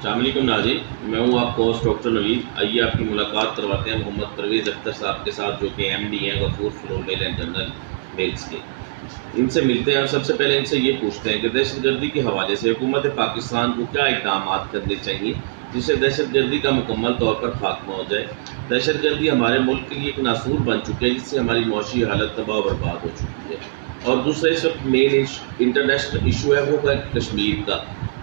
السلام علیکم ناظرین، میں ہوں آپ کو ہوسٹ ڈاکٹر نوید۔ آئیے آپ کی ملاقات کرواتے ہیں محمد پرویز اختر صاحب کے ساتھ، جو کہ ایم ڈی ہیں Ghafoor flour mill and general mills کے۔ ان سے ملتے ہیں اور سب سے پہلے ان سے یہ پوچھتے ہیں کہ دہشت گردی کے حوالے سے حکومت پاکستان کو کیا اقدامات کرنے چاہیے جس سے دہشت گردی کا مکمل طور پر خاتمہ ہو جائے۔ دہشت گردی ہمارے ملک کے لیے ایک ناسور بن چکی ہے، جس سے ہماری معاشی حالت تباہ و برباد ہو چکی ہے۔ اور دوسرا اس وقت مین انٹرنیشنل ایشو ہے وہ کشمیر کا۔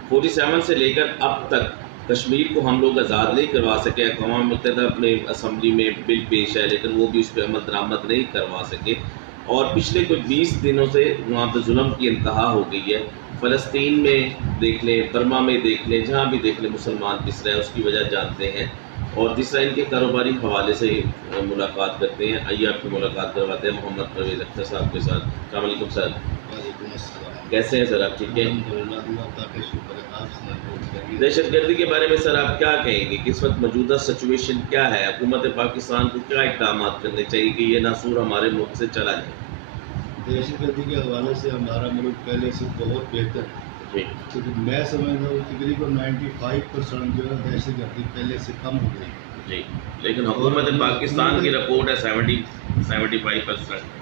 47 سے لے کر اب تک کشمیر کو ہم لوگ آزاد نہیں کروا سکے۔ اقوام متحدہ اپنے اسمبلی میں بل پیش ہے، لیکن وہ بھی اس پہ عمل درآمد نہیں کروا سکے۔ اور پچھلے کوئی 20 دنوں سے وہاں پہ ظلم کی انتہا ہو گئی ہے۔ فلسطین میں دیکھ لیں، برما میں دیکھ لیں، جہاں بھی دیکھ لیں مسلمان کس طرح ہے، اس کی وجہ جانتے ہیں۔ اور تیسرا ان کے کاروباری حوالے سے ملاقات کرتے ہیں۔ آئیے آپ کی ملاقات کرواتے ہیں محمد پرویز اختر صاحب کے ساتھ۔ السلام علیکم سر۔ وعلیکم السلام۔ کیسے ہیں سر آپ؟ ٹھیک ہیں؟ الحمدللہ، اللہ کا شکر ہے۔ آپ سنائیں۔ دہشت گردی کے بارے میں سر آپ کیا کہیں گے کہ اس وقت موجودہ سچویشن کیا ہے؟ حکومت پاکستان کو کیا اقدامات کرنے چاہیے کہ یہ ناسور ہمارے ملک سے چلا جائے؟ دہشت گردی کے حوالے سے ہمارا ملک پہلے سے بہت بہتر ہے، جی کیونکہ میں سمجھتا ہوں تقریباً 95% جو ہے دہشت گردی پہلے سے کم ہو گئی۔ جی، لیکن حکومت پاکستان کی رپورٹ ہے 75%۔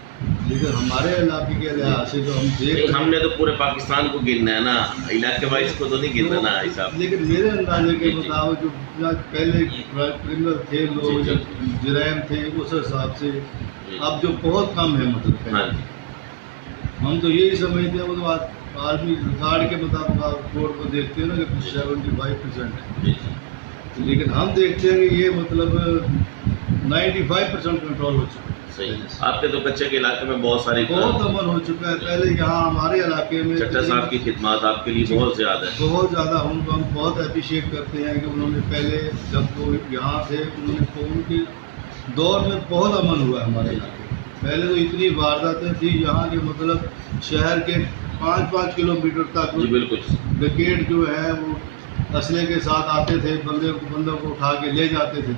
لیکن ہمارے علاقے کے لحاظ سے جو ہم دیکھ ہم نے تو پورے پاکستان کو گرنا ہے نا، علاقے وائز کو تو نہیں گرنا نا حساب۔ لیکن میرے اندازے کے مطابق جو پہلے کرمنل تھے لوگ، جرائم تھے، اس حساب سے اب جو بہت کم ہے مطلب ہاں جی، ہم تو یہی سمجھتے ہیں، وہ آدمی ریکارڈ کے مطابق آپ رپورٹ کو دیکھتے ہیں نا کہ 75% ہے، لیکن ہم دیکھتے ہیں کہ یہ مطلب 95% کنٹرول ہو چکا ہے۔ صحیح۔ آپ کے تو کچے کے علاقے میں بہت ساری بہت امن ہو چکا ہے۔ پہلے یہاں ہمارے علاقے میں چٹا صاحب کی خدمات آپ کے لیے بہت زیادہ ہے۔ بہت زیادہ ہم بہت اپریشیٹ کرتے ہیں کہ انہوں نے پہلے جب وہ یہاں تھے ان کے دور میں بہت امن ہوا ہے ہمارے علاقے میں۔ پہلے تو اتنی وارداتیں تھیں یہاں کے، مطلب شہر کے 5-5 کلومیٹر تک جی بالکل۔ بریگیڈ جو ہے وہ اسلحے کے ساتھ آتے تھے، بندوں کو اٹھا کے لے جاتے تھے،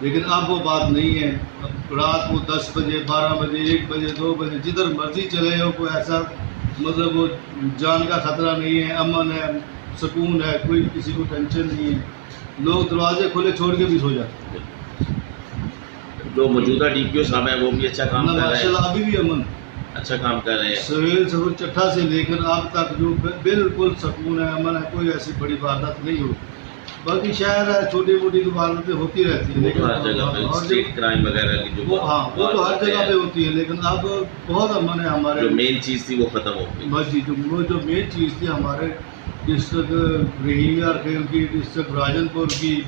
لیکن اب وہ بات نہیں ہے۔ اب رات کو 10 بجے، 12 بجے، 1 بجے، 2 بجے جدھر مرضی چلے ہو، کوئی ایسا مطلب وہ جان کا خطرہ نہیں ہے، امن ہے، سکون ہے، کوئی کسی کو ٹینشن نہیں ہے، لوگ دروازے کھلے چھوڑ کے بھی سو جاتے ہیں۔ جو موجودہ ڈی پی او صاحب ہیں وہ بھی اچھا کام کر رہے ماشاء ہیں، اللہ ابھی بھی امن، اچھا کام کر رہے ہیں۔ سہیل سہول چٹھا سے لے کر اب تک جو بالکل سکون ہے، امن ہے، کوئی ایسی بڑی واردات نہیں ہوتی۔ باقی شہر ہے، چھوٹی موٹی تو وارداتیں ہوتی رہتی ہیں، لیکن ہر جگہ پہ اسٹریٹ کرائم وغیرہ کی جو ہاں وہ تو ہر جگہ پہ ہوتی ہے، لیکن اب بہت امن ہے ہمارے۔ جو مین چیز تھی وہ ختم ہو گئی۔ بس جی، جو مین چیز تھی ہمارے ڈسٹرکٹ رحیمیہ کھیل کی، ڈسٹرکٹ راجن پور کی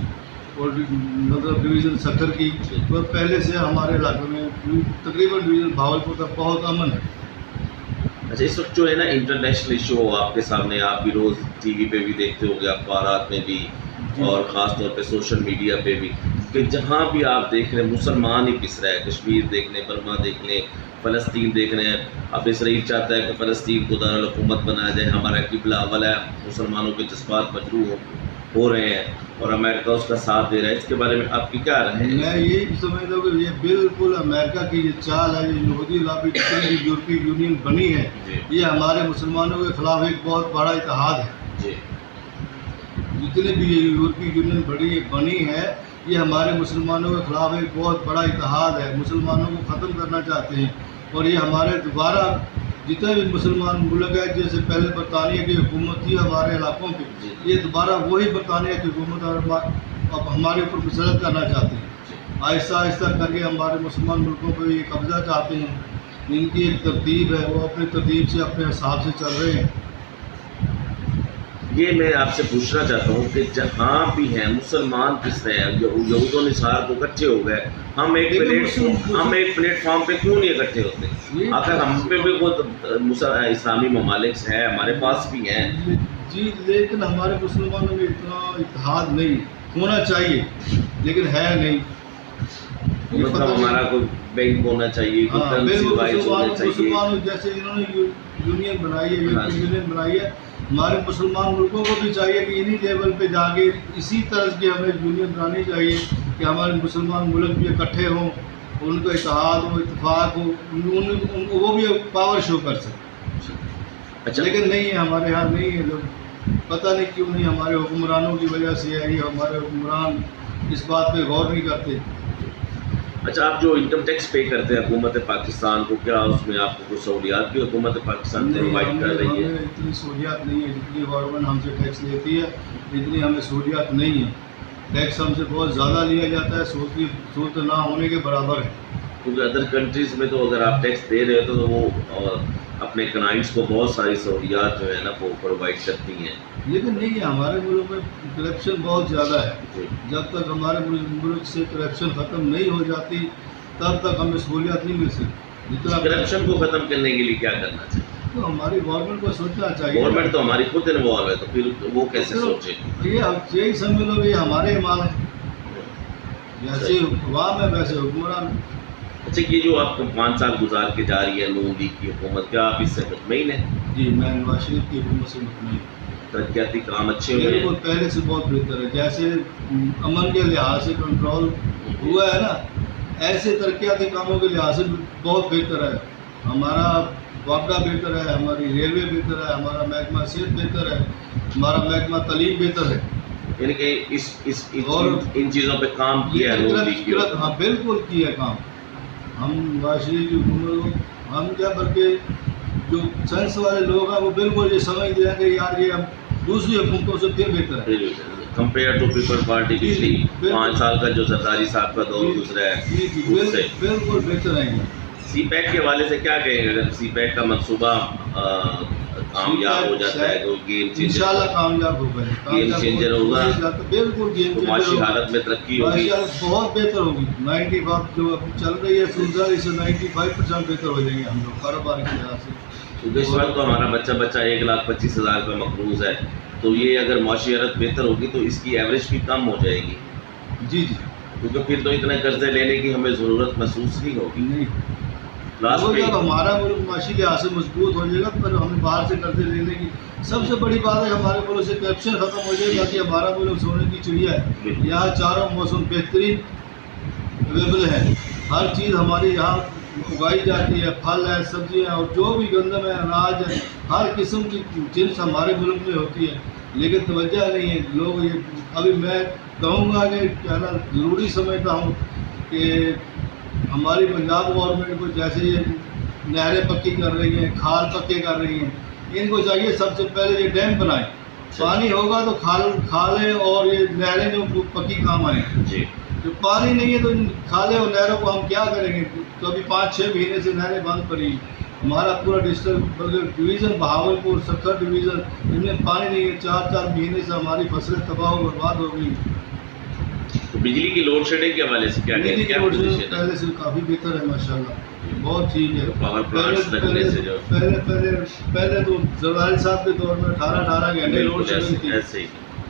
اور مطلب ڈویژن سکھر کی، وہ پہلے سے ہمارے علاقے میں تقریباً ڈویژن بھاولپور تک بہت امن ہے۔ اچھا، اس وقت جو ہے نا انٹرنیشنل ایشو آپ کے سامنے، آپ بھی روز ٹی وی پہ بھی دیکھتے ہو گے، اخبارات میں بھی، اور خاص طور پہ سوشل میڈیا پہ بھی، کہ جہاں بھی آپ دیکھ رہے ہیں مسلمان ہی پس رہا ہے۔ کشمیر دیکھ لیں، برما دیکھ لیں، فلسطین دیکھ رہے ہیں۔ اب اسرائیل چاہتا ہے کہ فلسطین کو دارالحکومت بنایا جائے، ہمارا قبلہ اول ہے، مسلمانوں کے جذبات مجروح ہو رہے ہیں اور امریکہ اس کا ساتھ دے رہا ہے۔ اس کے بارے میں آپ کی کیا رائے ہے؟ میں یہی سمجھتا ہوں کہ یہ بالکل امریکہ کی یہ چال ہے، یہ یہودی لابی جتنی بھی یورپی یونین بنی ہے، یہ ہمارے مسلمانوں کے خلاف ایک بہت بڑا اتحاد ہے۔ جی، جتنے بھی یہ یورپی یونین بنی ہے، یہ ہمارے مسلمانوں کے خلاف ایک بہت بڑا اتحاد ہے، مسلمانوں کو ختم کرنا چاہتے ہیں۔ اور یہ ہمارے دوبارہ جتنے بھی مسلمان ملک ہے، جیسے پہلے برطانیہ کی حکومت تھی ہمارے علاقوں پہ، یہ دوبارہ وہی برطانیہ کی حکومت اب ہمارے اوپر مسلط کرنا چاہتے ہیں۔ آہستہ آہستہ کر کے ہمارے مسلمان ملکوں پہ یہ قبضہ چاہتے ہیں۔ ان کی ایک ترتیب ہے، وہ اپنی ترتیب سے اپنے حساب سے چل رہے ہیں۔ یہ میں آپ سے پوچھنا چاہتا ہوں کہ جہاں بھی ہیں مسلمان کس طرح ہیں، یہود و نصارہ کو اکٹھے ہو گئے، ہم ایک پلیٹ فارم پہ کیوں نہیں اکٹھے ہوتے؟ آخر ہم پہ بھی بہت اسلامی ممالک ہیں، ہمارے پاس بھی ہیں۔ جی، لیکن ہمارے مسلمانوں میں اتنا اتحاد نہیں ہونا چاہیے، لیکن ہے نہیں۔ مطلب ہمارا کوئی بینک ہونا چاہیے، کوئی کرنسی وائز ہونا چاہیے۔ مسلمانوں جیسے انہوں نے یونین بنائی ہے، یورپی یونین بنائی ہے، ہمارے مسلمان ملکوں کو بھی چاہیے کہ انہی لیول پہ جا کے اسی طرح کی ہمیں یونین بنانی چاہیے کہ ہمارے مسلمان ملک بھی اکٹھے ہوں، ان کا اتحاد ہو، اتفاق ہو، وہ بھی پاور شو کر سکیں۔ اچھا، لیکن نہیں ہے، ہمارے یہاں نہیں ہے، لوگ पता नहीं क्यों नहीं, हमारे हुक्मरानों की वजह से है, ये हमारे हुक्मरान इस बात पे गौर नहीं करते। अच्छा, आप जो इनकम टैक्स पे करते हैं हुकूमत पाकिस्तान को, क्या उसमें आपको कुछ सहूलियात भी हुकूमत पाकिस्तान प्रोवाइड कर रही है? हमें इतनी सहूलियात नहीं है, जितनी गवर्नमेंट हमसे टैक्स लेती है इतनी हमें सहूलियात नहीं है। टैक्स हमसे बहुत ज़्यादा लिया जाता है, सूरत ना होने के बराबर है। क्योंकि अदर कंट्रीज़ में तो अगर आप टैक्स दे रहे हो तो वो अपने क्लाइंट्स को बहुत सारी सहूलियात जो है ना वो प्रोवाइड करती हैं, लेकिन नहीं है, हमारे मुल्क में करप्शन बहुत ज़्यादा है। जी। जब तक हमारे मुल्क से करप्शन ख़त्म नहीं हो जाती तब तक हमें सहूलियात नहीं मिल सकती। जितना करप्शन को ख़त्म करने के लिए क्या करना चाहिए? तो हमारी गवर्नमेंट को सोचना चाहिए। गवर्नमेंट तो हमारी खुद इन्वॉल्व है, तो फिर वो कैसे सोचे? यही समझ लो, ये हमारे माल है, जैसे अवाम है वैसे हुक्मरान। अच्छा, ये जो आपको 5 साल गुजार के जा रही है नून लीग की हुकूमत, क्या आप इससे मुतमईन हैं? जी, मैं नवाज शरीफ की हुकूमत से मुतमईन। तरक्याती काम अच्छे हुए बिल्कुल हैं? पहले से बहुत बेहतर है। जैसे अमन के लिहाज से कंट्रोल हुआ है ना, ऐसे तरक्याती कामों के लिहाज से बहुत बेहतर है। हमारा वापडा बेहतर है, हमारी रेलवे बेहतर है, हमारा महकमा सेहत बेहतर है, हमारा महकमा तालीम बेहतर है। यानी कि इन चीज़ों पे काम किया है नून लीग की? हाँ बिल्कुल किया काम। हम नवाज शरीफ की हुकूमत को हम क्या, बल्कि जो सेंस वाले लोग हैं वो बिल्कुल ये समझ रहे हैं कि यार ये हम दूसरी हुकूमतों से फिर बेहतर है कंपेयर टू पीपल पार्टी पिछली 5 साल का जो जरदारी साहब का दौर गुजरा है उससे बिल्कुल बेहतर है। सी पैक के हवाले से क्या कहेंगे? अगर सी पैक का मंसूबा कामयाब हो जाता है तो गेम चेंजर, इंशाल्लाह कामयाब होगा, गेम चेंजर होगा, बिल्कुल गेम तो चेंजर माशी होगा। हालत में तरक्की होगी, बहुत बेहतर होगी। 95 जो अभी चल रही है सूरत, इससे 95% बेहतर हो जाएंगे हम लोग कारोबार के लिहाज से। क्योंकि इस वक्त तो हमारा बच्चा 1,25,000 का मकरूज है, तो ये अगर माशी हालत बेहतर होगी तो इसकी एवरेज भी कम हो जाएगी। जी जी, क्योंकि फिर तो इतने कर्जे लेने की हमें ज़रूरत महसूस नहीं होगी। नहीं लास्ट वो में जब हमारा मुल्क माशी लिहाज से मजबूत हो जाएगा तो फिर हमें बाहर से कर्जे लेने की सबसे बड़ी बात है, हमारे मुल्क से करप्शन खत्म हो जाएगा कि हमारा मुल्क सोने की चिड़िया है। यहाँ चारों मौसम बेहतरीन अवेलेबल है, हर चीज़ हमारी यहाँ उगाई जाती है, फल है, सब्जियाँ और जो भी गंदम है, अनाज है, हर किस्म की जिन्स हमारे मुल्क में होती है, लेकिन तवज्जो नहीं है लोग। ये अभी मैं कहूँगा कि क्या ना ज़रूरी समझता हूँ कि हमारी पंजाब गवर्नमेंट को जैसे ये नहरें पक्की कर रही हैं, खाल पक्के कर रही हैं, इनको चाहिए सबसे पहले ये डैम बनाएं। पानी होगा तो खालें और ये नहरें जो पक्की काम आए। जी, जो पानी नहीं है तो खाले और नहरों को हम क्या करेंगे? तो अभी 5-6 महीने से नहरें बंद पड़ी। हमारा पूरा district division Bahawalpur Sukkur division, इनमें पानी नहीं है। 4-4 महीने से हमारी फसलें तबाह और बर्बाद हो गई। तो बिजली की लोड शेडिंग के हवाले से क्या बिजली की क्या लोड पोजीशन शेडिंग है? पहले से काफ़ी बेहतर है माशाल्लाह, बहुत ठीक है। पावर प्लांट्स लगने से जो पहले तो जरदारी साहब के दौर में 18 घंटे लोड शेडिंग थी। ऐसे ही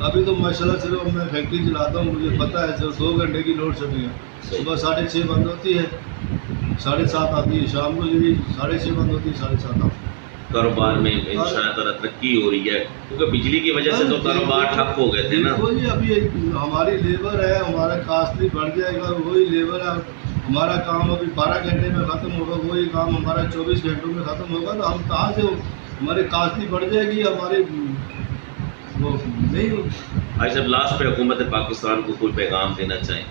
अभी तो माशाल्लाह सिर्फ मैं फैक्ट्री चलाता हूँ, मुझे पता है सिर्फ 2 घंटे की लोड शेडिंग है। सुबह 6:30 बंद होती है, 7:30 आती है, शाम को यही 6:30 बंद होती है, 7:30 आती है। कारोबार में इंशाअल्लाह तरक्की हो रही है, क्योंकि बिजली की वजह से तो कारोबार ठप हो गए थे ना। वही अभी हमारी लेबर है, हमारा कास्टली बढ़ जाएगा, वही लेबर है। हमारा काम अभी 12 घंटे में ख़त्म होगा, वही काम हमारा 24 घंटों में ख़त्म होगा, तो हम कहाँ से हमारी कास्टली बढ़ जाएगी, हमारी वो नहीं होगी। आज जब लास्ट पे हुकूमत पाकिस्तान को कोई पैगाम देना चाहें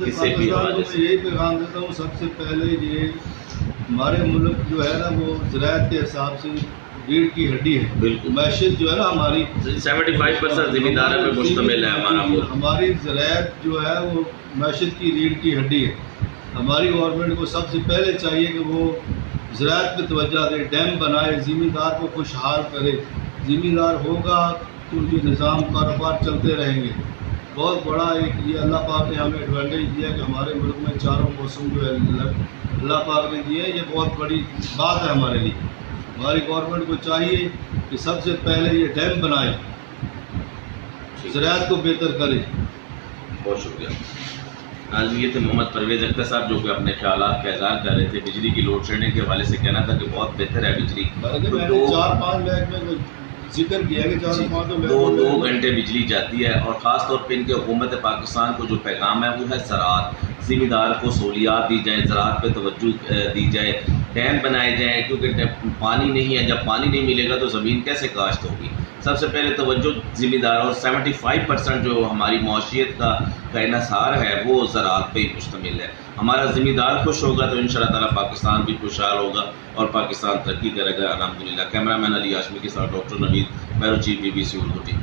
किसी भी पाकिस्तान हवाले को से? मैं यही पैगाम देता हूँ, सबसे पहले ये हमारे मुल्क जो है ना वो ज़राअत के हिसाब से रीढ़ की हड्डी है। बिल्कुल, मैशत जो है ना हमारी 75% ज़मींदारों में मुश्तमिल है हमारा मुल्क। हमारी ज़राअत जो है वो मैशत की रीढ़ की हड्डी है। हमारी गवर्नमेंट को सबसे पहले चाहिए कि वो ज़राअत पे तवज्जो दे, डैम बनाए, ज़मींदार को खुशहाल करे। ज़मींदार होगा तो ये निज़ाम कारोबार चलते रहेंगे। बहुत बड़ा एक ये अल्लाह पाक ने हमें एडवांटेज दिया कि हमारे मुल्क में चारों मौसम जो है अल्लाह पाक ने दिए, ये बहुत बड़ी बात है हमारे लिए। हमारी गवर्नमेंट को चाहिए कि सबसे पहले ये डैम बनाए, ज़राअत को बेहतर करे। बहुत शुक्रिया। आज ये थे मोहम्मद परवेज़ अख्तर साहब जो कि अपने ख्यालात का इज़हार कर रहे थे। बिजली की लोड शेडिंग के हवाले से कहना था कि बहुत बेहतर है बिजली, बल्कि तो मैंने 4-5 महकमे को जिक्र किया कि 4-5 तो 2 घंटे बिजली जाती है। और ख़ास तौर पे इनके हुकूमत पाकिस्तान को जो पैगाम है वो है ज़राअत, ज़मींदार को सहूलियात दी जाए, ज़राअत पे तवज्जो दी जाए, डैम बनाए जाएँ, क्योंकि पानी नहीं है, जब पानी नहीं मिलेगा तो ज़मीन कैसे काश्त होगी। سب سے پہلے توجہ ذمہ دار اور 75% جو ہماری معاشیت کا انحصار ہے وہ زراعت پہ ہی مشتمل ہے. ہمارا ذمہ دار خوش ہوگا تو انشاءاللہ تعالیٰ پاکستان بھی خوشحال ہوگا اور پاکستان ترقی کرے گا الحمدللہ. کیمرہ مین علی ہاشمی کے ساتھ doctor Naveed, bureau chief BBC Urdu team.